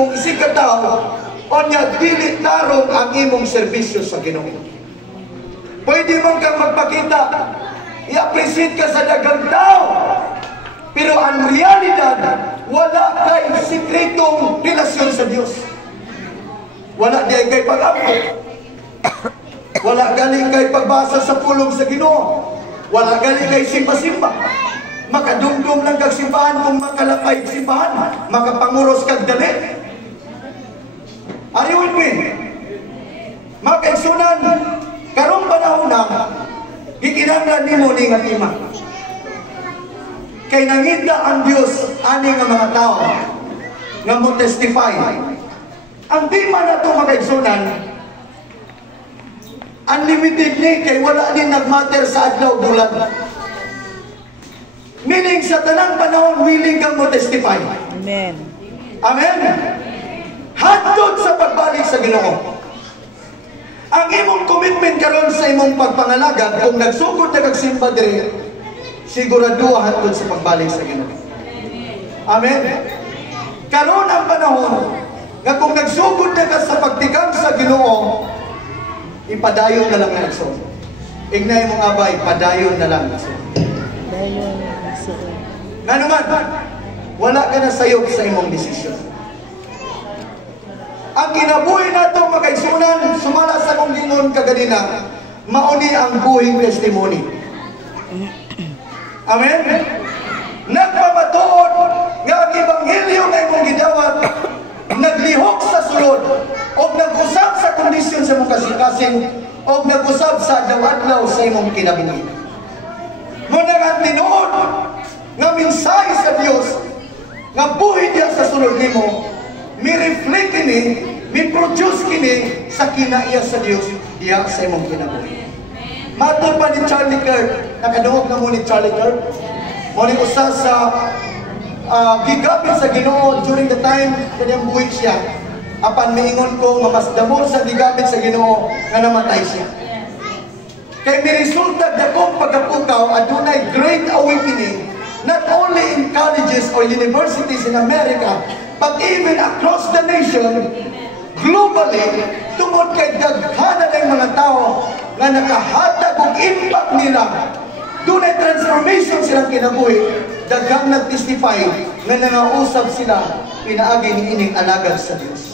imong isikataw o niya dili tarong ang imong serbisyo sa Ginoo. Pwede man kang magpakita, i-appreciate ka sa daghang tao, pero ang realidad, wala kay sikretong relasyon sa Diyos. Wala di kay pag-apo. Wala galing kay pagbasa sa pulong sa Ginoo. Wala galing kay simba-simba. Makadumdum lang kag simbahan kung makalapay simbahan, makapanguros kag dali. Are you with me? Mga kaigsunan, karong panahon na, gikinahanglan nimo ni nga tima. Kay nangita ang Dios ani nga mga tao nga mo testify. Ang tima na ito, mga kaigsunan, unlimited ni, kay wala ni nagmatter sa adlaw bulan. Meaning sa tanang panahon, willing kang mo testify. Amen. Amen? Hantod sa pagbalik sa Ginoo. Ang imong commitment karon sa imong pagpangalagad, kung nagsugod na kagsimba diri, sigurado hantod sa pagbalik sa Ginoo. Amen? Karon ang panahon, nga kung nagsugod na ka sa pagtikang sa Ginoo, ipadayon na lang na igsoon. Ignay mong abay, padayon na lang igsoon. Dayon na igsoon. Nga naman, wala ka na sayop sa imong desisyon. Ang kinabuhi na ito, mga kaigsunan, sumala sa kong gingon kaganina, mauni ang buhing testimony. Amen? Nagpamatuod nga ang Ebanghelyo na imong gidawat, naglihok sa sulod, o nag-usap sa kondisyon sa mong kasing-kasing, o nag-usap sa adlaw-adlaw sa imong kinabuhi. Muna nga tinuod, nga mensahe sa Dios, nga buhi diya sa sulod nimo, mi-reflect kini, mi-produce kini sa kinaiya sa Dios diya sa imong kinabuhi. Matod pa ni Charlie Kirk, nakadungog na mo ni Charlie Kirk, mo ni usa sa gigapit sa Ginoo during the time kanyang buhi siya. Apan miingon ko nga mas damo sa gigapit sa Ginoo nga namatay siya. Kay mi resulta dakong pagapukaw adunay great awakening not only in colleges or universities in America, but even across the nation, globally, tungod kay daghana ng mga tao nga nakahatag og impact nila. Dunay transformation silang kinabuhi, daghang nag-testify nga nangausap sila pinaagi ni ining alagad sa Dios.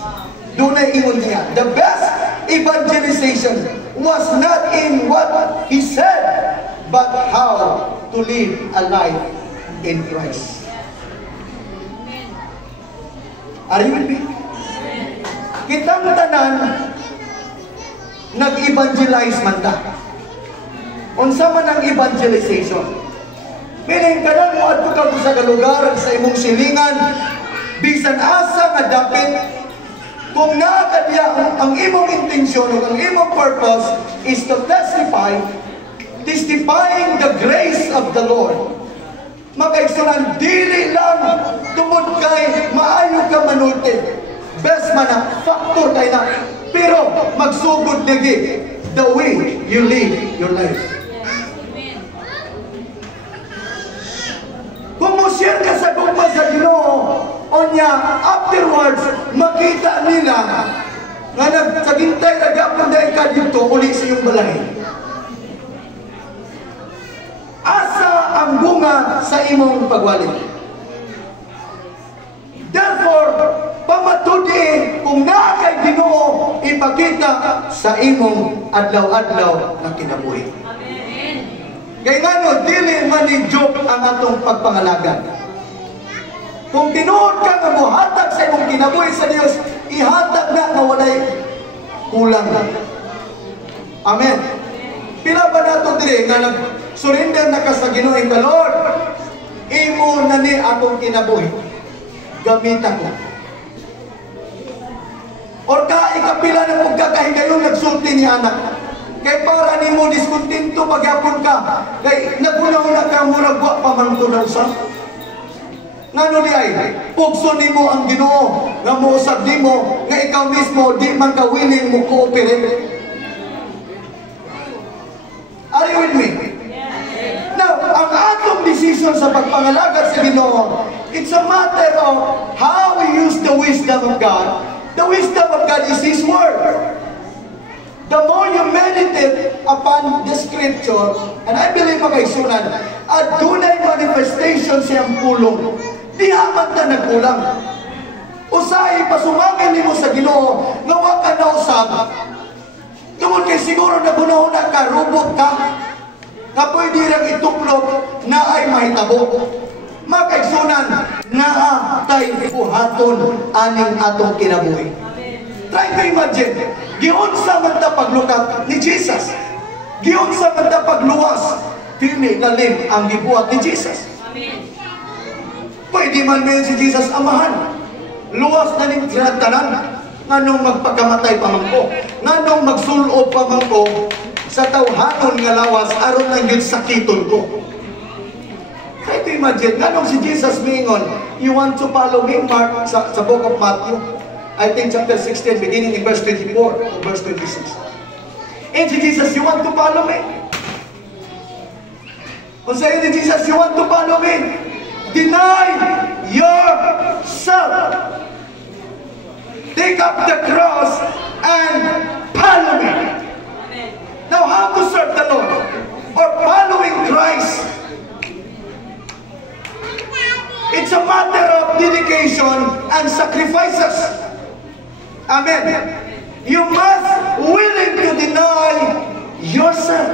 Dunay ingon niya, the best evangelization was not in what he said, but how to live a life in Christ. Are you with me? Kitang tanan nag-evangelize man ta. Unsa man ang evangelization? Meaning kanang mo adto ka sa lugar sa imong silingan, bisan asa nga dapit, kung nakadya ang imong intensyon o ang imong purpose is to testifying the grace of the Lord. Makaigsunan, dili lang tungod kay maayo ka manulti. Best man na, factor kay na. Pero magsugod lagi the way you live your life. Kung mo-share ka sa gugma sa Ginoo, o niya, afterwards, makita nila nga nagsagintay na gapon dahil ka dito, uli sa iyong balay. Asa ang bunga sa imong pagwalit. Therefore, pamatudi kung naa kay Ginoo ipakita sa imong adlaw-adlaw na kinabuhi. Kaya nga no, dili man ni joke ang atong pagpangalagan. Kung tinuod ka nga muhatag sa imong kinabuhi sa Dios, ihatag na nga walay kulang. Amen. Pila ba nato dire nga nag-surrender na ka sa Ginoo ka, Lord, imo na ni akong kinabuhi. Gamitan ko. Or ka ikapila na pagkakahigayon nagsulti ni anak. Kay para ni mo diskontento pagyapon ka. Kay naguna-una ka murag wa pa man to na usap. Ngano di ay pugso nimo ang Ginoo nga mousab nimo nga ikaw mismo di man ka willing mo cooperate. Are you with me? Now, ang atong decision sa pagpangalagad sa Ginoo It's a matter of how we use the wisdom of God. The wisdom of God is His Word. The more you meditate upon the Scripture, and I believe makaisunan, at dunay manifestation siyang pulong. Di haman na nagkulang. Usahay, pasumangin mo sa Ginoo, nga wa ka na usab. Tungod kay siguro nagunahuna ka, robot ka, nga pwede rin ituklog na ay mahitabo. Makaigsunan, naatay buhaton aning atong kinabuhi. Try to imagine, giunsa man ta paglukat ni Jesus. Giunsa man ta pagluwas, pili lalim ang gibuhat ni Jesus. Pwede man mayon si Jesus amahan. Luwas na ning tanan, nganong magpakamatay pa man ko, nganong magsulob pa man ko sa tawhanon nga lawas aron lang yun sakiton ko. Try to imagine, nganong si Jesus mingon, you want to follow me? Mark, sa book of Matthew, I think chapter 16, beginning in verse 24 or verse 26. And si Jesus, you want to follow me? Kung sa'yo ni Jesus, you want to follow me? Deny yourself. Take up the cross and follow me. Now, how to serve the Lord or following Christ? It's a matter of dedication and sacrifices. Amen. You must willing to deny yourself.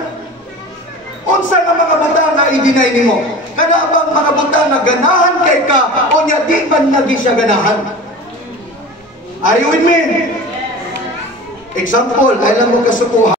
Unsa nga mga buta na i-deny nimo? Kana bang mga buta na ganahan kay ka o nya di man lagi siya ganahan? Are you with me? Example, alam mo kasukuha.